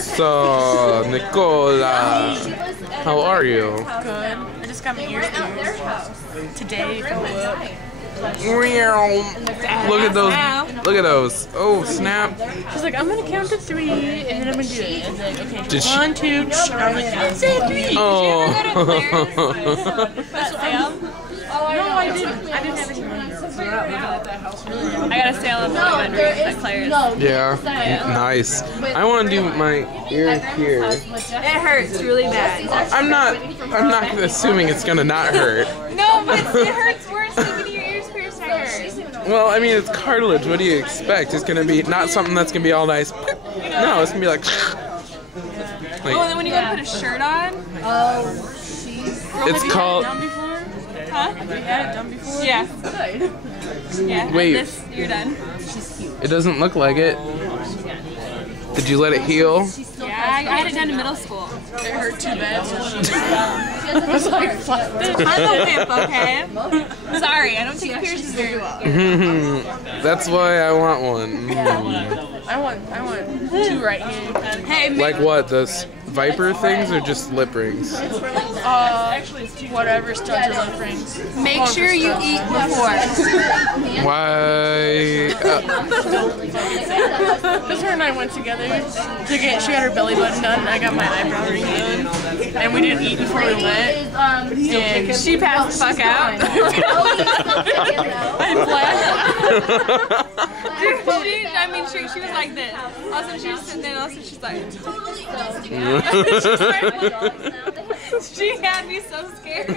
So, Nicola, how are you? Good. I just got my ears pierced today for work. Look at those. Look at those. Oh, snap. She's like, I'm gonna count to 3 and then I'm gonna do it. And like, okay, Did she- 1, 2, I'm like, I said 3. Oh. No, I didn't have any money. I got a sale of my bedroom at Claire's. Yeah, nice. I want to do my ear here. It hurts really bad. I'm not assuming it's gonna not hurt. No, but it hurts worse than getting your ears pierced. I heard. Well, I mean, it's cartilage. What do you expect? It's gonna be not something that's gonna be all nice. No, it's gonna be like. Oh, and then when you gotta put a shirt on. It's called. Huh? Have you had it done before? Yeah. Yeah. Wait. This, you're done. It doesn't look like it. Did you let it heal? Yeah, I had it done in middle school. It hurt too bad. So I was like, fuck this. I'm a pimp, okay? Sorry, I don't take piercings very well. That's why I want one. I want 2 right here. Hey, Like what? Those viper things or just lip rings? Whatever studs or lip rings. make sure you eat before. Why? Because her and I went together to get, she got her belly button done and I got my eyebrow ring done. And we didn't eat before we went. And She passed the fuck out. I She was like this. Also, she was sitting there, and also she's like, she had me so scared.